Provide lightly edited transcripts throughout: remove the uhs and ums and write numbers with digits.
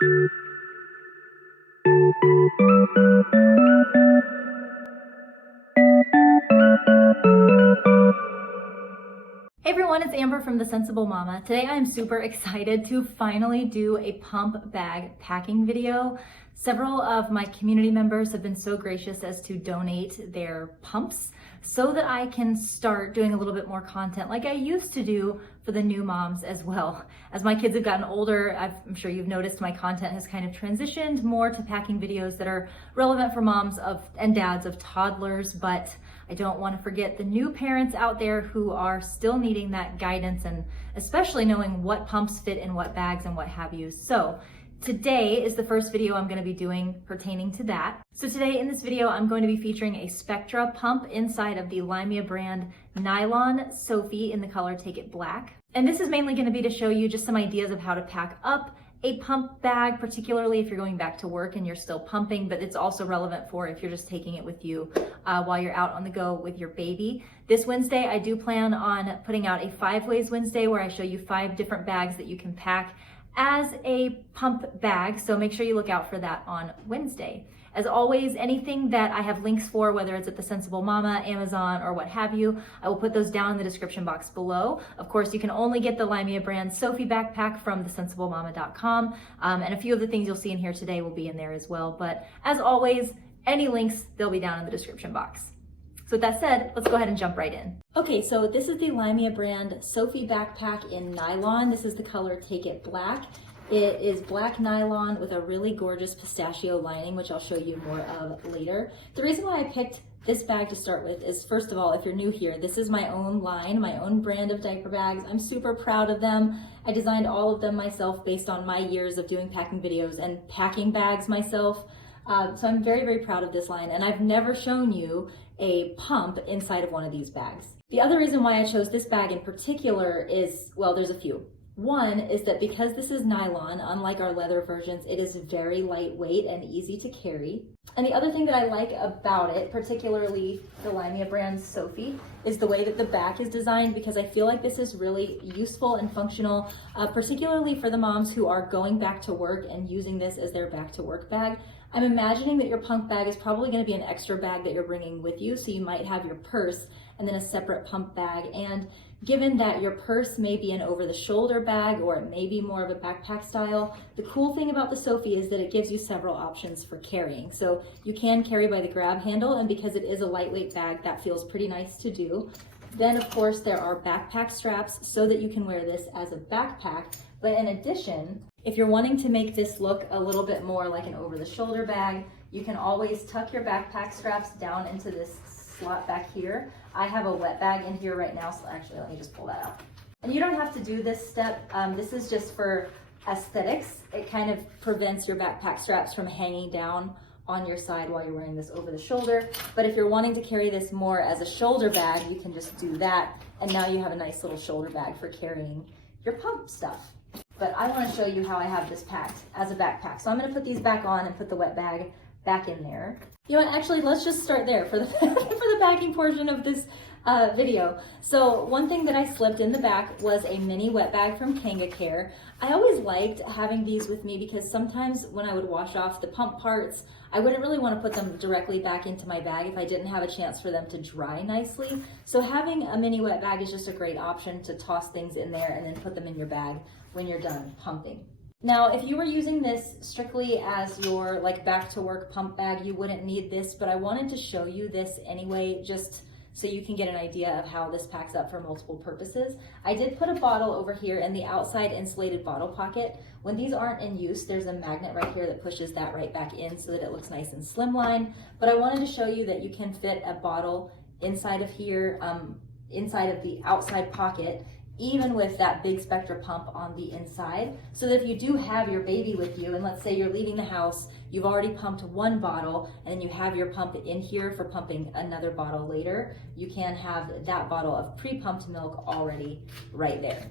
Hey everyone, it's Amber from The Sensible Mama. Today I am super excited to finally do a pump bag packing video. Several of my community members have been so gracious as to donate their pumps so that I can start doing a little bit more content like I used to do for the new moms as well. As my kids have gotten older, I'm sure you've noticed my content has kind of transitioned more to packing videos that are relevant for moms and dads of toddlers, but I don't want to forget the new parents out there who are still needing that guidance and especially knowing what pumps fit in what bags and what have you. So today is the first video I'm going to be doing pertaining to that. So today in this video, I'm going to be featuring a Spectra pump inside of the LYMIA brand Nylon Sophie in the color Take It Black. And this is mainly going to be to show you just some ideas of how to pack up a pump bag, particularly if you're going back to work and you're still pumping, but it's also relevant for if you're just taking it with you while you're out on the go with your baby. This Wednesday, I do plan on putting out a 5 Ways Wednesday where I show you 5 different bags that you can pack as a pump bag, so make sure you look out for that on Wednesday. As always, anything that I have links for, whether it's at The Sensible Mama, Amazon, or what have you, I will put those down in the description box below. Of course, you can only get the LYMIA brand Sophie backpack from thesensiblemama.com, and a few of the things you'll see in here today will be in there as well. But as always, any links, they'll be down in the description box. So with that said, let's go ahead and jump right in. Okay, so this is the LYMIA brand Sophie backpack in nylon. This is the color Take It Black. It is black nylon with a really gorgeous pistachio lining, which I'll show you more of later. The reason why I picked this bag to start with is, first of all, if you're new here, this is my own line, my own brand of diaper bags. I'm super proud of them. I designed all of them myself based on my years of doing packing videos and packing bags myself. So I'm very, very proud of this line, and I've never shown you a pump inside of one of these bags. The other reason why I chose this bag in particular is, well, there's a few. One is that because this is nylon, unlike our leather versions, it is very lightweight and easy to carry. And the other thing that I like about it, particularly the LYMIA brand Sophie, is the way that the back is designed, because I feel like this is really useful and functional, particularly for the moms who are going back to work and using this as their back to work bag. I'm imagining that your pump bag is probably going to be an extra bag that you're bringing with you, so you might have your purse and then a separate pump bag. And given that your purse may be an over-the-shoulder bag or it may be more of a backpack style, the cool thing about the Sophie is that it gives you several options for carrying. So you can carry by the grab handle, and because it is a lightweight bag, that feels pretty nice to do. Then, of course, there are backpack straps so that you can wear this as a backpack. But in addition, if you're wanting to make this look a little bit more like an over-the-shoulder bag, you can always tuck your backpack straps down into this slot back here. I have a wet bag in here right now, so actually let me just pull that out. And you don't have to do this step. This is just for aesthetics. It kind of prevents your backpack straps from hanging down on your side while you're wearing this over the shoulder. But if you're wanting to carry this more as a shoulder bag, you can just do that. And now you have a nice little shoulder bag for carrying your pump stuff. But I want to show you how I have this packed as a backpack. So I'm going to put these back on and put the wet bag back in there. You know what, actually, let's just start there for the, for the packing portion of this video. So one thing that I slipped in the back was a mini wet bag from Kanga Care. I always liked having these with me because sometimes when I would wash off the pump parts, I wouldn't really want to put them directly back into my bag if I didn't have a chance for them to dry nicely. So having a mini wet bag is just a great option to toss things in there and then put them in your bag when you're done pumping. Now, if you were using this strictly as your like back to work pump bag, you wouldn't need this, but I wanted to show you this anyway, just so you can get an idea of how this packs up for multiple purposes. I did put a bottle over here in the outside insulated bottle pocket. When these aren't in use, there's a magnet right here that pushes that right back in so that it looks nice and slimline. But I wanted to show you that you can fit a bottle inside of here, inside of the outside pocket, even with that big Spectra pump on the inside, so that if you do have your baby with you, and let's say you're leaving the house, you've already pumped one bottle, and then you have your pump in here for pumping another bottle later, you can have that bottle of pre-pumped milk already right there.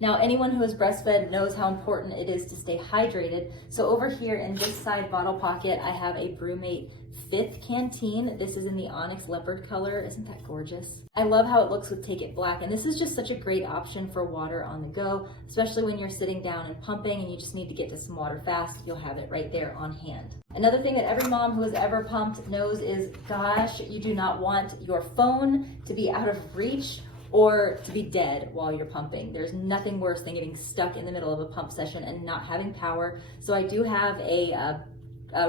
Now, anyone who has breastfed knows how important it is to stay hydrated. So over here in this side bottle pocket, I have a BrewMate 5th Canteen. This is in the Onyx Leopard color. Isn't that gorgeous? I love how it looks with Take It Black, and this is just such a great option for water on the go, especially when you're sitting down and pumping and you just need to get to some water fast. You'll have it right there on hand. Another thing that every mom who has ever pumped knows is, gosh, you do not want your phone to be out of reach or to be dead while you're pumping. There's nothing worse than getting stuck in the middle of a pump session and not having power. So I do have a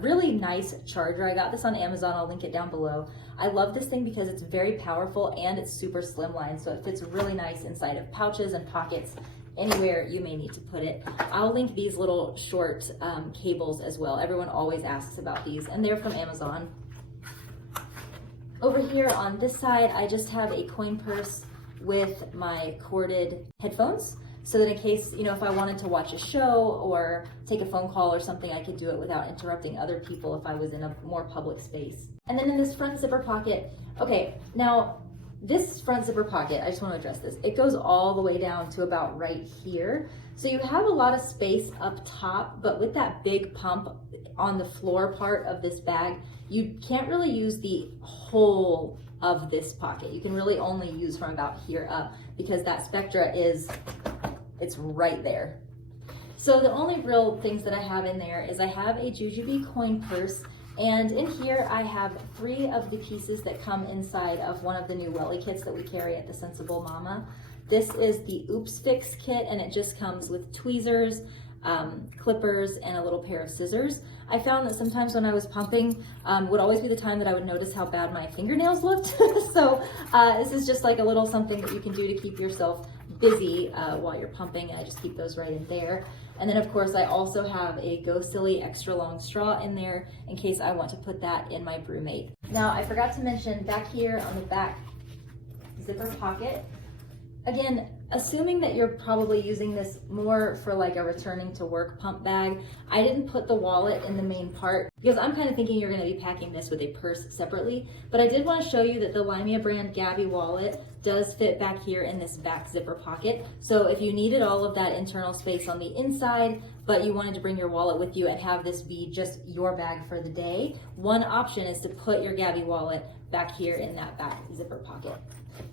really nice charger. I got this on Amazon. I'll link it down below. I love this thing because it's very powerful and it's super slimline, so it fits really nice inside of pouches and pockets, anywhere you may need to put it. I'll link these little short cables as well. Everyone always asks about these, and they're from Amazon. Over here on this side, I just have a coin purse with my corded headphones, so that in case, you know, if I wanted to watch a show or take a phone call or something, I could do it without interrupting other people if I was in a more public space. And then in this front zipper pocket, okay, now this front zipper pocket, I just want to address this. It goes all the way down to about right here. So you have a lot of space up top, but with that big pump on the floor part of this bag, you can't really use the whole of this pocket. You can really only use from about here up because that Spectra it's right there. So the only real things that I have in there is I have a Jujube coin purse, and in here I have 3 of the pieces that come inside of one of the new welly kits that we carry at the Sensible Mama. This is the Oops Fix kit, and it just comes with tweezers, clippers, and a little pair of scissors. I found that sometimes when I was pumping would always be the time that I would notice how bad my fingernails looked. So this is just like a little something that you can do to keep yourself busy while you're pumping, and I just keep those right in there. And then of course I also have a Go Silly extra long straw in there in case I want to put that in my BrewMate. Now I forgot to mention back here on the back zipper pocket, again, assuming that you're probably using this more for like a returning to work pump bag, I didn't put the wallet in the main part because I'm kind of thinking you're going to be packing this with a purse separately. But I did want to show you that the LYMIA brand Gabby wallet does fit back here in this back zipper pocket. So if you needed all of that internal space on the inside, but you wanted to bring your wallet with you and have this be just your bag for the day, one option is to put your Gabby wallet back here in that back zipper pocket.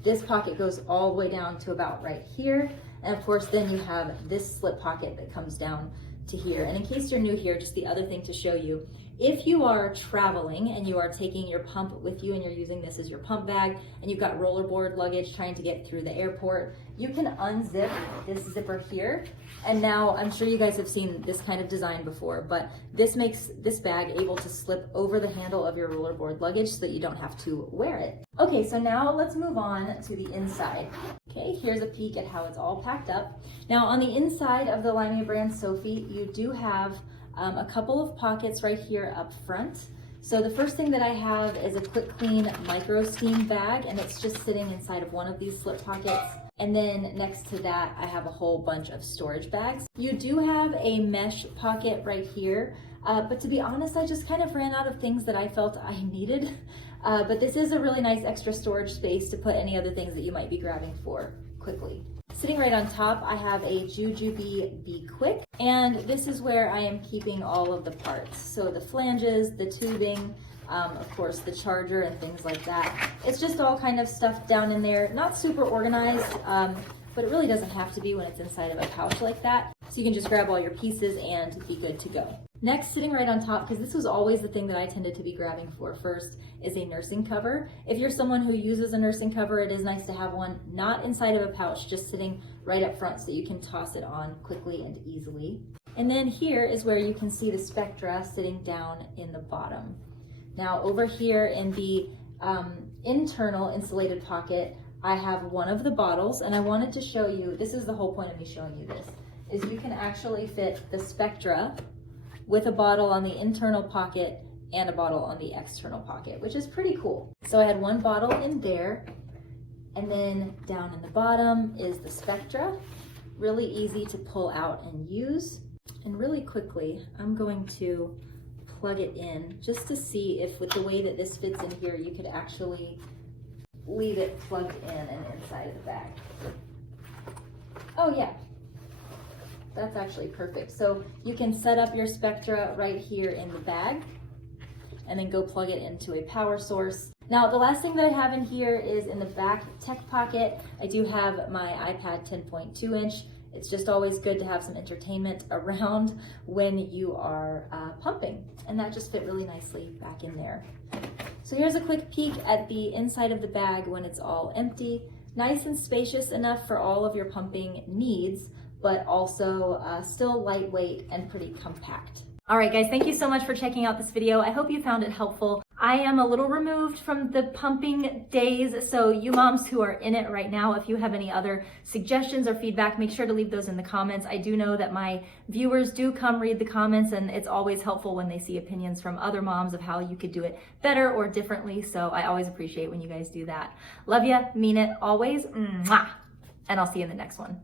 This pocket goes all the way down to about right here. And of course, then you have this slip pocket that comes down to here. And in case you're new here, just the other thing to show you, if you are traveling and you are taking your pump with you and you're using this as your pump bag and you've got rollerboard luggage trying to get through the airport, you can unzip this zipper here. And now I'm sure you guys have seen this kind of design before, but this makes this bag able to slip over the handle of your rollerboard luggage so that you don't have to wear it. Okay, so now let's move on to the inside. Okay, here's a peek at how it's all packed up. Now on the inside of the LYMIA brand Sophie, you do have a couple of pockets right here up front. So the first thing that I have is a quick clean micro steam bag, and it's just sitting inside of one of these slip pockets. And then next to that, I have a whole bunch of storage bags. You do have a mesh pocket right here, but to be honest, I just kind of ran out of things that I felt I needed. But this is a really nice extra storage space to put any other things that you might be grabbing for quickly. Sitting right on top, I have a Jujube Be Quick, and this is where I am keeping all of the parts. So the flanges, the tubing, of course the charger and things like that. It's just all kind of stuffed down in there, not super organized, but it really doesn't have to be when it's inside of a pouch like that. So you can just grab all your pieces and be good to go. Next, sitting right on top, because this was always the thing that I tended to be grabbing for first, is a nursing cover. If you're someone who uses a nursing cover, it is nice to have one not inside of a pouch, just sitting right up front so you can toss it on quickly and easily. And then here is where you can see the Spectra sitting down in the bottom. Now over here in the internal insulated pocket, I have one of the bottles, and I wanted to show you, this is the whole point of me showing you this, is you can actually fit the Spectra with a bottle on the internal pocket and a bottle on the external pocket, which is pretty cool. So I had one bottle in there, and then down in the bottom is the Spectra. Really easy to pull out and use. And really quickly, I'm going to plug it in just to see if with the way that this fits in here, you could actually leave it plugged in and inside of the bag. Oh yeah, that's actually perfect. So you can set up your Spectra right here in the bag and then go plug it into a power source. Now, the last thing that I have in here is in the back tech pocket, I do have my iPad 10.2 inch. It's just always good to have some entertainment around when you are pumping, and that just fit really nicely back in there. So here's a quick peek at the inside of the bag when it's all empty. Nice and spacious enough for all of your pumping needs, but also still lightweight and pretty compact. All right, guys, thank you so much for checking out this video. I hope you found it helpful. I am a little removed from the pumping days, so you moms who are in it right now, if you have any other suggestions or feedback, make sure to leave those in the comments. I do know that my viewers do come read the comments, and it's always helpful when they see opinions from other moms of how you could do it better or differently, so I always appreciate when you guys do that. Love ya, mean it always, mwah! And I'll see you in the next one.